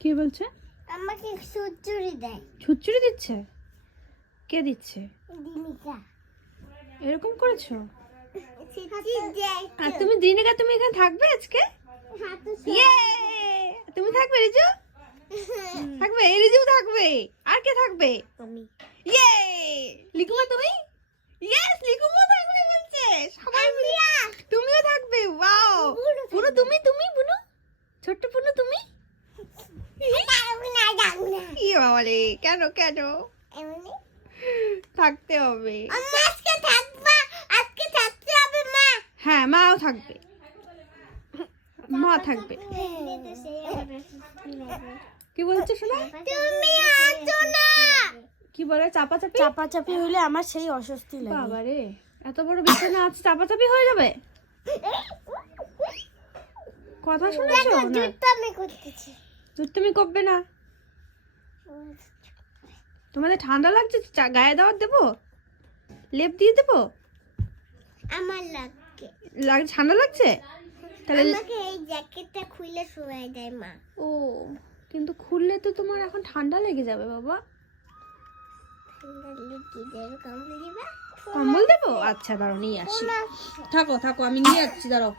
কি বলছে? আমাকে ছুরি দেয়। ছুরি দিচ্ছে? কে দিচ্ছে? দিনিকা। এরকম করেছো? আর তুমি তুমি এখানে থাকবে আজকে? ইয়ে! তুমি থাকবে রিজু? থাকবে? রিজু থাকবে। আর কে থাকবে? আমি। ইয়ে! লিকুমা তুমি? ইয়েস, লিকুমা থাকবে বলছে। সবাই মিলে। তুমিও থাকবে। ওয়াও! পুনু তুমি পুনু? ছোট্ট পুনু তুমি? কি বাবা রে, কেন থাকতে হবে? হ্যাঁ, মাও থাকবে। মা থাকবে। কি বলছো শোনা? কি বলে? চাপাচাপি হলে আমার সেই অস্বস্তি লাগে। বাবা রে, এত বড় বিছানা আছে, চাপাচাপি হয়ে যাবে? কথা শুনেছো না? আমি করতেছি। তুমি করবে না? তোমাদের ঠান্ডা লাগছে? গায়ে দাওয়াত দেবো? লেপ দিয়ে দেবো? আমার ঠান্ডা লাগছে? তাহলে আমাকে এই জ্যাকেটটা খুলে শোয়াই দেয় মা। ও, কিন্তু খুললে তো তোমার এখন ঠান্ডা লেগে যাবে বাবা। কম্বল দেবো? আচ্ছা, দাঁড়াও নিয়ে আসি। থাকো আমি নিয়ে আসছি, দাঁড়াও।